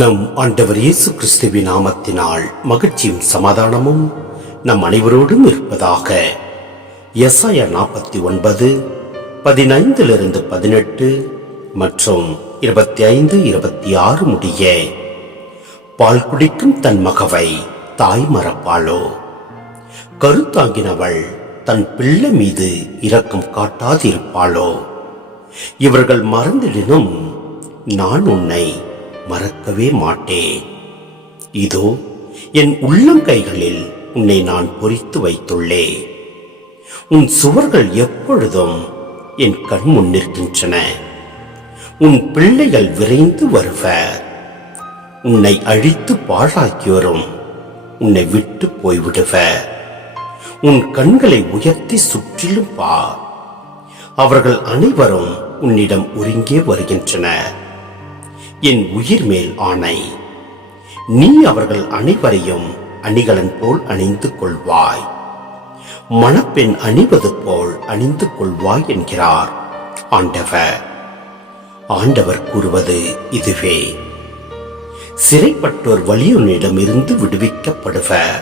நம் ஆண்டவர் இயேசு கிறிஸ்துவின் நாமத்தினால் மகிழ்ச்சியும் சமாதானமும் நம் அனைவரோடும் இருப்பதாக. எசாயா 49 15-18 மற்றும் 25-26 முடிய. பால் குடிக்கும் தன் மகவை தாய் மறப்பாளோ? கருத்தாங்கினவள் தன் பிள்ளை மீது இரக்கம் காட்டாதிருப்பாளோ? இவர்கள் மறந்திடினும் நான் உன்னை மறக்கவே மாட்டேன். இதோ என் உள்ளங்கைகளில் உன்னை நான் பொறித்து வைத்துள்ளேன். உன் சுவர்கள் எப்பொழுதும் என் கண் முன்னிற்கின்றன. உன் பிள்ளைகள் விரைந்து வருவர். உன்னை அழித்து பாழாக்கியோரும் உன்னை விட்டு போய்விடுவர். உன் கண்களை உயர்த்தி சுற்றிலும் பார். அவர்கள் அனைவரும் உன்னிடம் ஒருங்கே வருகின்றனர். என் உயிர் மேல் ஆணை, நீ அவர்கள் அனைவரையும் அணிகலன் போல் அணிந்து கொள்வாய், மணப்பெண் அணிவது போல் அணிந்து கொள்வாய் என்கிறார் ஆண்டவர். ஆண்டவர் கூறுவது இதுவே. சிறைப்பட்டோர் வலியோனிடமிருந்து விடுவிக்கப்படுவர்.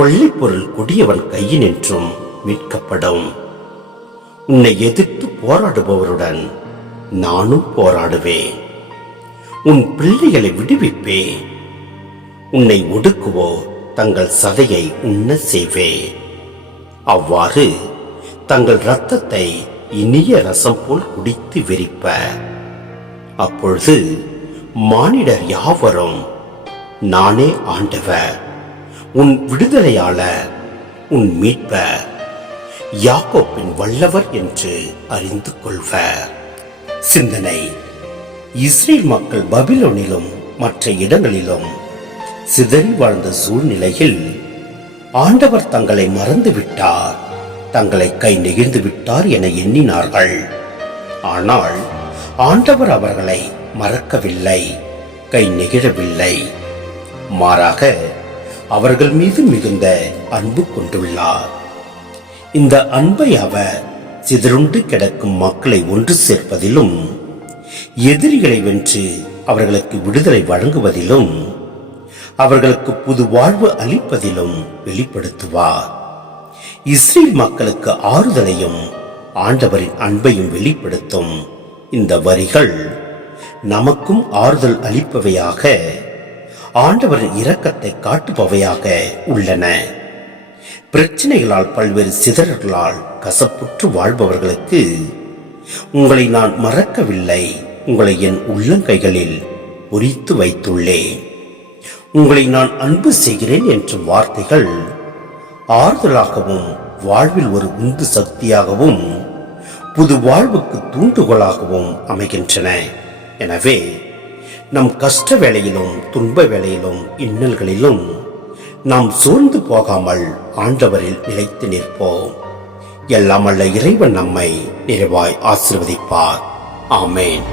கொள்ளைப் பொருள் கொடியவன் கையினின்றும் மீட்கப்படும். உன்னை எதிர்த்து போராடுபவருடன் நானும் போராடுவேன். உன் பிள்ளைகளை விடுவிப்பேன். உன்னை ஒடுக்குவோர் தங்கள் சதையை உண்ண செய்வேன். அவ்வாறு தங்கள் இரத்தத்தை இனிய ரசம் போல் குடித்து வெறிப்ப. அப்பொழுது மானிடர் யாவரும் நானே ஆண்டவர், உன் விடுதலையாளர், உன் மீட்பர், யாக்கோப்பின் வல்லவர் என்று அறிந்து கொள்வர். சிந்தனை: இஸ்ரேல் மக்கள் பபிலோனிலும் மற்ற இடங்களிலும் சிதறி வாழ்ந்த சூழ்நிலையில் ஆண்டவர் தங்களை மறந்துவிட்டார், தங்களை கை நெகிழ்ந்து விட்டார் என எண்ணினார்கள். ஆனால் ஆண்டவர் அவர்களை மறக்கவில்லை, கை நெகிழவில்லை. மாறாக அவர்கள் மீது மிகுந்த அன்பு கொண்டுள்ளார். இந்த அன்பை அவர் சிதறுண்டு கிடக்கும் மக்களை ஒன்று சேர்ப்பதிலும், எதிரிகளை வென்று அவர்களுக்கு விடுதலை வழங்குவதிலும், அவர்களுக்கு புது வாழ்வு அளிப்பதிலும் வெளிப்படுத்துவார். இஸ்ரேல் மக்களுக்கு ஆறுதலையும் ஆண்டவரின் அன்பையும் வெளிப்படுத்தும் இந்த வரிகள் நமக்கும் ஆறுதல் அளிப்பவையாக, ஆண்டவரின் இரக்கத்தை காட்டுபவையாக உள்ளன. பிரச்சனைகளால், பல்வேறு சிதறல்களால் கசப்புற்று வாழ்பவர்களுக்கு, உங்களை நான் மறக்கவில்லை, உங்களை என் உள்ளங்கைகளில் பொறித்து வைத்துள்ளேன், உங்களை நான் அன்பு செய்கிறேன் என்ற வார்த்தைகள் ஆறுதலாகவும், வாழ்வில் ஒரு உந்து சக்தியாகவும், புது வாழ்வுக்கு தூண்டுகோலாகவும் அமைகின்றன. எனவே நம் கஷ்ட வேளையிலும், துன்ப வேளையிலும், இன்னல்களிலும் நாம் சோர்ந்து போகாமல் ஆண்டவரில் நிலைத்து நிற்போம். எல்லாம் வல்ல இறைவன் நம்மை நிறைவாய் ஆசீர்வதிப்பார். ஆமென்.